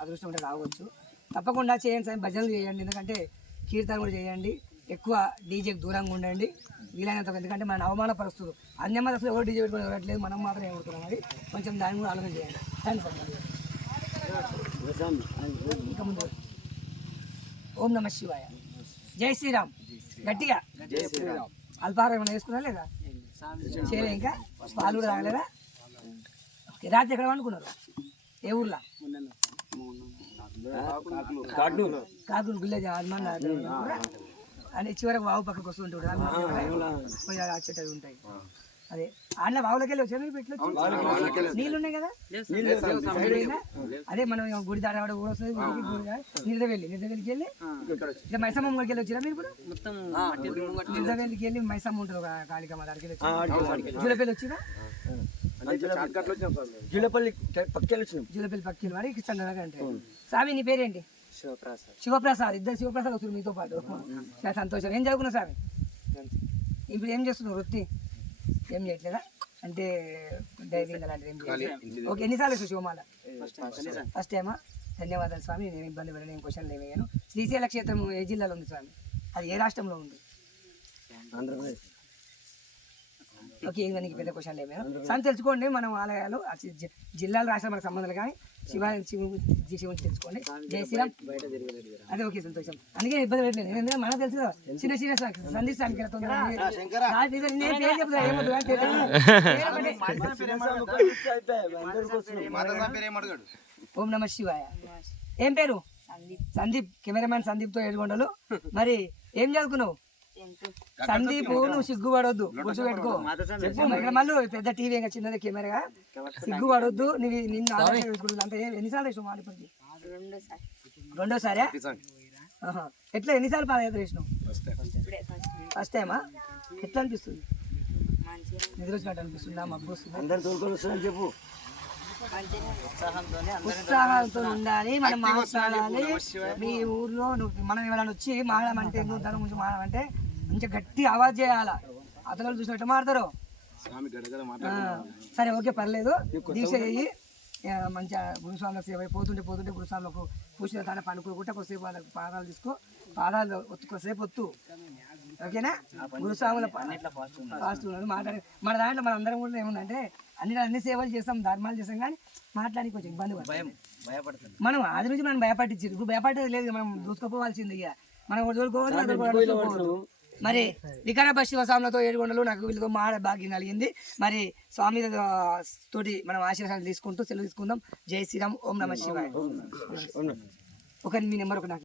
అదృష్టం ఉంటే రావచ్చు. తప్పకుండా చేయండి సార్, భజనలు చేయండి, ఎందుకంటే కీర్తన కూడా చేయండి, ఎక్కువ డీజేకి దూరంగా ఉండండి వీలైనంత, ఎందుకంటే మన అవమానపరుస్తుంది. అన్య మతస్థులు ఎవరు డీజే పెట్టుకుని ఎవరట్లేదు, మనం మాత్రం ఏమవుతున్నాం, అది కొంచెం దాన్ని కూడా ఆలోచన చేయండి. ఇంకా ముందు ఓం నమ శివాయ, జై శ్రీరామ్, గట్టిగా అల్పాహారం ఏమైనా వేసుకున్నా లేదా, చేయలే, ఇంకా పాలు కూడా తాగలేదా? రాత్రి ఎక్కడ అనుకున్నారు, ఏ ఊర్లో? కాకులు విలేజ్ హనుమాన్ అని చివరకు వాగు పక్కకు వస్తుంటాడు, చెట్టు ఉంటాయి. అదే ఆడ వాగులకి వెళ్ళి వచ్చారు, మీరు నీళ్ళు ఉన్నాయి కదా, అదే మనం గుడి దాడవాడ కూడా వస్తుంది, నిద్రవెల్లికి వెళ్ళి ఇట్లా మైసమ్మ గుడికి వెళ్ళి వచ్చారా మీరు కూడా? నిద్రవెల్లికి వెళ్ళి మైసమ్మ ఉంటుంది ఒక కాళికమ్మ, దానికి వచ్చి జూలపల్లి వచ్చిరా, జూలపల్లి పక్కన వాడి ఇస్తాను అంటే. స్వామి నీ పేరేంటి? శివప్రసాద్. ఇద్దరు శివప్రసాద్ వస్తుంది మీతో పాటు, చాలా సంతోషం. ఏం చదువుకున్నావు స్వామి? ఇప్పుడు ఏం చేస్తున్నావు వృత్తి? ఏం చేయట్లేదా అంటే డ్రైవింగ్ అలాంటివి ఏం చేయలేదు? ఓకే, ఎన్నిసార్లు వేసావు శివమాల? ఫస్ట్ టైమా? ధన్యవాదాలు స్వామి, నేను ఇబ్బంది పడను, నేను క్వశ్చన్లు ఏమయ్యాను. శ్రీశైల క్షేత్రం ఏ జిల్లాలో ఉంది స్వామి? అది ఏ రాష్ట్రంలో ఉంది? ఆంధ్రప్రదేశ్. ఓకే, ఇంకా నీకు పెద్ద క్వశ్చన్లు ఏమయ్యాను స్వామి తెలుసుకోండి. మనం ఆలయాలు జిల్లాలు రాష్ట్రం మనకు సంబంధాలు కానీ శివుని తెలుసుకోండి. జై శ్రీరామ్. అదే ఓకే, సంతోషం. అందుకే ఇబ్బంది పెట్టలేదు, ఎందుకంటే మనకు తెలుసు కదా, చిన్న చిన్న సంధిస్తానికి ఓం నమ శివాయ. ఏం పేరు? సందీప్. కెమెరామ్యాన్ సందీప్తో 7 గంటలు. మరి ఏం చదువుకున్నావు? సందీప్, నువ్వు సిగ్గుపడొద్దు, గుర్తు పెట్టుకో. ఇక్కడ మళ్ళీ పెద్ద టీవీ ఇంకా చిన్నది కెమెరా, సిగ్గుపడొద్దు. నిన్ను అంటే ఎన్నిసార్లు వేసినావు మాడిపడికి? రెండోసారి. ఎట్లా ఎన్నిసార్లు పాదయాత్ర వేసినావు? ఫస్ట్ టైమా? ఎట్లా అనిపిస్తుంది? నిద్ర వచ్చినట్టు అనిపిస్తుందా? మబ్బు వస్తుందా? చెప్పు. ఉత్సాహంతో ఉండాలి, మనం మాట్లాడాలి. మీ ఊర్లో మనం ఎవరైనా వచ్చి మాట్లాడమంటే, దాని గురించి మాట్లాడమంటే మంచిగా గట్టి ఆవాజ్ చేయాల. అతను చూసినట్టు మాడతారు. సరే ఓకే, పర్లేదు. దీక్ష చెయ్యి, మంచిగా గురుస్వామికి సేవ పోతుంటే గురుస్వామికి కూర్చున్న తానే పండుకోకుండా కొద్దిసేపు వాళ్ళకి పాదాలు తీసుకో, పాదాలు కొద్దిసేపు ఒత్తు, ఓకేనా? గురుస్వాముల ఫాస్ట్ మాట్లాడి మన దాంట్లో మన అందరం కూడా ఏముందంటే అన్ని సేవలు చేస్తాం, ధర్మాలు చేస్తాం, కానీ మాట్లాడి కొంచెం ఇబ్బంది భయపడుతుంది. మనం అది నుంచి మనం భయపట్టించారు, ఇప్పుడు భయపడేది లేదు, మనం దూసుకుపోవాల్సింది. ఇక మనం వదులుకోవాలి. మరి వికారాబాద్ శివస్వాములతో 7 గంటలు నాకు వీళ్ళతో మాడ భాగ్యం కలిగింది. మరి స్వామి తోటి మనం ఆశీర్వాదాలు తీసుకుంటూ సెలవు తీసుకుందాం. జై శ్రీరామ్. ఓం నమ శివాయ. ఒక మీ నెంబర్ ఒక నాకు